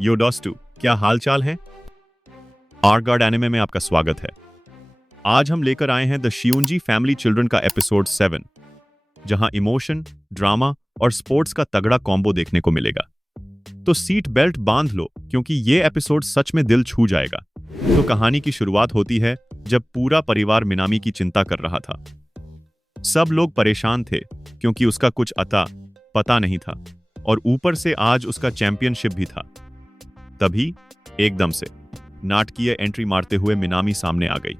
यो दोस्तों, क्या हाल चाल है। आर्गार्ड एनिमे में आपका स्वागत है। आज हम लेकर आए हैं द शियोंजी फैमिली चिल्ड्रन का एपिसोड 7, जहां इमोशन, ड्रामा और स्पोर्ट्स का तगड़ा कॉम्बो देखने को मिलेगा। तो सीट बेल्ट बांध लो, क्योंकि ये एपिसोड सच में दिल छू जाएगा। तो कहानी की शुरुआत होती है जब पूरा परिवार मिनामी की चिंता कर रहा था। सब लोग परेशान थे क्योंकि उसका कुछ पता नहीं था, और ऊपर से आज उसका चैंपियनशिप भी था। तभी एकदम से नाटकीय एंट्री मारते हुए मिनामी सामने आ गई।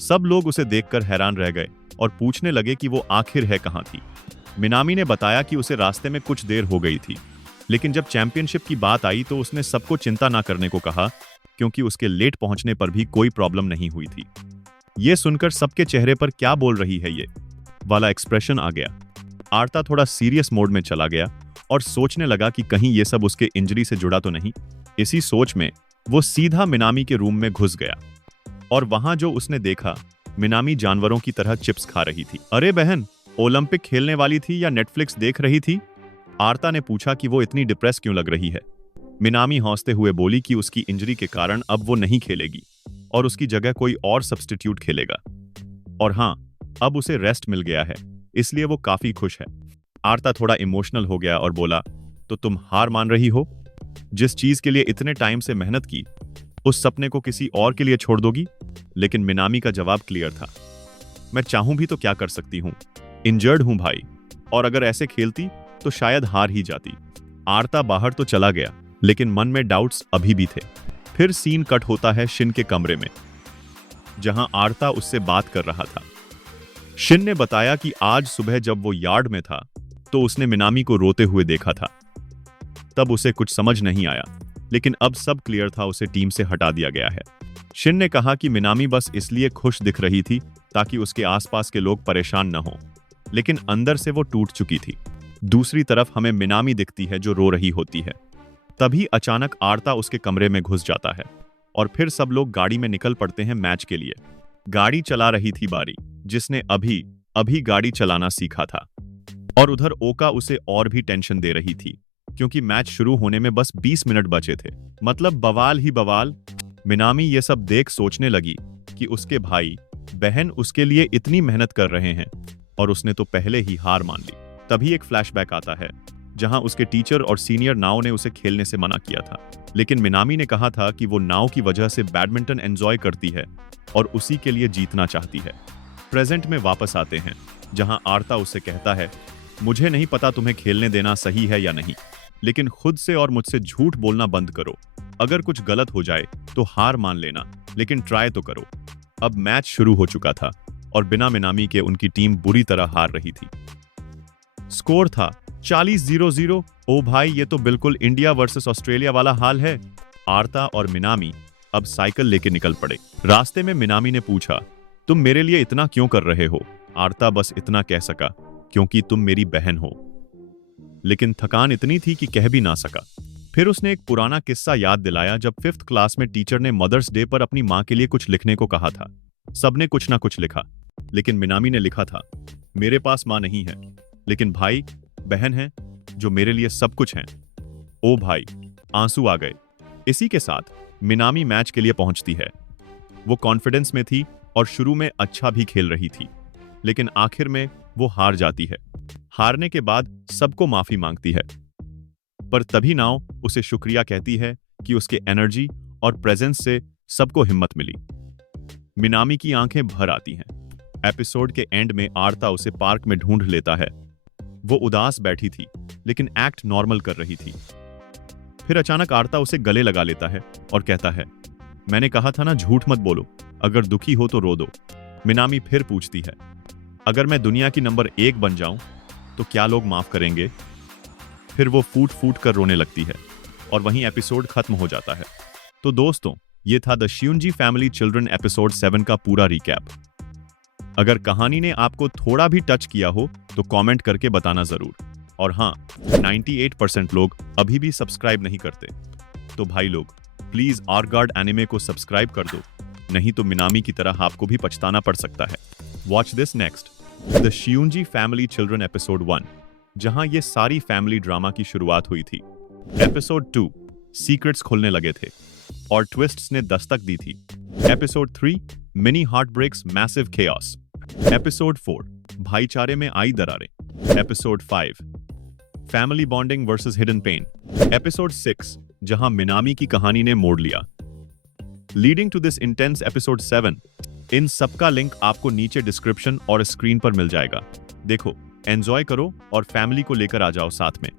सब लोग उसे देखकर हैरान रह गए और पूछने लगे कि वो आखिर है कहां थी। मिनामी ने बताया कि उसे रास्ते में कुछ देर हो गई थी, लेकिन जब चैंपियनशिप की बात आई तो उसने सबको चिंता ना करने को कहा, क्योंकि उसके लेट पहुंचने पर भी कोई प्रॉब्लम नहीं हुई थी। ये सुनकर सबके चेहरे पर क्या बोल रही है ये वाला एक्सप्रेशन आ गया। आर्ता थोड़ा सीरियस मोड में चला गया और सोचने लगा कि कहीं ये सब उसके इंजरी से जुड़ा तो नहीं। इसी सोच में वो सीधा मिनामी के रूम में घुस गया, और वहां जो उसने देखा, मिनामी जानवरों की तरह चिप्स खा रही थी। अरे बहन, ओलंपिक खेलने वाली थी या नेटफ्लिक्स देख रही थी? आर्ता ने पूछा कि वो इतनी डिप्रेस क्यों लग रही है। मिनामी हंसते हुए बोली कि उसकी इंजरी के कारण अब वो नहीं खेलेगी और उसकी जगह कोई और सब्स्टिट्यूट खेलेगा, और हाँ, अब उसे रेस्ट मिल गया है, इसलिए वो काफी खुश है। आर्ता थोड़ा इमोशनल हो गया और बोला, तो तुम हार मान रही हो? जिस चीज के लिए इतने टाइम से मेहनत की, उस सपने को किसी और के लिए छोड़ दोगी? लेकिन मिनामी का जवाब क्लियर था, मैं चाहूं भी तो क्या कर सकती हूं, इंजर्ड हूं भाई, और अगर ऐसे खेलती तो शायद हार ही जाती। आर्ता बाहर तो चला गया, लेकिन मन में डाउट्स अभी भी थे। फिर सीन कट होता है शिन के कमरे में, जहां आर्ता उससे बात कर रहा था। शिन ने बताया कि आज सुबह जब वो यार्ड में था तो उसने मिनामी को रोते हुए देखा था। तब उसे कुछ समझ नहीं आया, लेकिन अब सब क्लियर था, उसे टीम से हटा दिया गया है। शिन ने कहा कि मिनामी बस इसलिए खुश दिख रही थी ताकि उसके आसपास के लोग परेशान न हों, लेकिन अंदर से वो टूट चुकी थी। दूसरी तरफ हमें मिनामी दिखती है जो रो रही होती है। तभी अचानक आर्ता उसके कमरे में घुस जाता है, और फिर सब लोग गाड़ी में निकल पड़ते हैं मैच के लिए। गाड़ी चला रही थी बारी, जिसने अभी गाड़ी चलाना सीखा था, और उधर ओका उसे और भी टेंशन दे रही थी, क्योंकि मैच शुरू होने में बस 20 मिनट बचे थे। मतलब बवाल ही बवाल। मिनामी ये सब देख सोचने लगी कि उसके भाई बहन उसके लिए इतनी मेहनत कर रहे हैं, और उसने तो पहले ही हार मान ली। तभी एक फ्लैशबैक आता है, जहां उसके टीचर और सीनियर नाओ ने उसे खेलने से मना किया था, लेकिन मिनामी ने कहा था कि वो नाओ की वजह से बैडमिंटन एंजॉय करती है और उसी के लिए जीतना चाहती है। प्रेजेंट में वापस आते हैं, जहां आर्ता उससे कहता है, मुझे नहीं पता तुम्हें खेलने देना सही है या नहीं, लेकिन खुद से और मुझसे झूठ बोलना बंद करो। अगर कुछ गलत हो जाए तो हार मान लेना, लेकिन ट्राई तो करो। अब मैच शुरू हो चुका था, और बिना मिनामी के उनकी टीम बुरी तरह हार रही थी। स्कोर था 40-0। ओ भाई, ये तो बिल्कुल इंडिया वर्सेस ऑस्ट्रेलिया वाला हाल है। आर्ता और मिनामी अब साइकिल लेके निकल पड़े। रास्ते में मिनामी ने पूछा, तुम मेरे लिए इतना क्यों कर रहे हो? आर्ता बस इतना कह सका, क्योंकि तुम मेरी बहन हो। लेकिन थकान इतनी थी कि कह भी ना सका। फिर उसने एक पुराना किस्सा याद दिलाया, जब 5th क्लास में टीचर ने मदर्स डे पर अपनी मां के लिए कुछ लिखने को कहा था। सबने कुछ ना कुछ लिखा, लेकिन मिनामी ने लिखा था, मेरे पास मां नहीं है, लेकिन भाई बहन है जो मेरे लिए सब कुछ हैं। ओ भाई, आंसू आ गए। इसी के साथ मिनामी मैच के लिए पहुंचती है। वो कॉन्फिडेंस में थी और शुरू में अच्छा भी खेल रही थी, लेकिन आखिर में वो हार जाती है। हारने के बाद सबको माफी मांगती है, पर तभी नाओ उसे शुक्रिया कहती है कि उसके एनर्जी और प्रेजेंस से सबको हिम्मत मिली। मिनामी की आंखें भर आती हैं। एपिसोड के एंड में आर्ता उसे पार्क में ढूंढ लेता है। वो उदास बैठी थी, लेकिन एक्ट नॉर्मल कर रही थी। फिर अचानक आर्ता उसे गले लगा लेता है और कहता है, मैंने कहा था ना, झूठ मत बोलो, अगर दुखी हो तो रो दो। मिनामी फिर पूछती है, अगर मैं दुनिया की नंबर 1 बन जाऊं तो क्या लोग माफ करेंगे? फिर वो फूट फूट कर रोने लगती है, और वहीं एपिसोड खत्म हो जाता है। तो दोस्तों, ये था द शियोंजी फैमिली चिल्ड्रन एपिसोड 7 का पूरा रिकैप। अगर कहानी ने आपको थोड़ा भी टच किया हो तो कमेंट करके बताना जरूर। और हाँ, 98% लोग अभी भी सब्सक्राइब नहीं करते, तो भाई लोग प्लीज आर्गार्ड एनिमे को सब्सक्राइब कर दो, नहीं तो मिनामी की तरह आपको भी पछताना पड़ सकता है। वॉच दिस नेक्स्ट, द शियोंजी फैमिली चिल्ड्रन एपिसोड 1, जहां ये सारी फैमिली ड्रामा की शुरुआत हुई थी। एपिसोड 2, सीक्रेट्स खुलने लगे थे और ट्विस्ट्स ने दस्तक दी थी। Episode 3 mini heart breaks massive chaos. Episode 4 भाईचारे में आई दरारें। Episode 5 family bonding versus hidden pain. Episode 6 जहां मिनामी की कहानी ने मोड़ लिया। Leading to this intense episode 7। इन सबका लिंक आपको नीचे डिस्क्रिप्शन और स्क्रीन पर मिल जाएगा। देखो, एंजॉय करो और फैमिली को लेकर आ जाओ साथ में।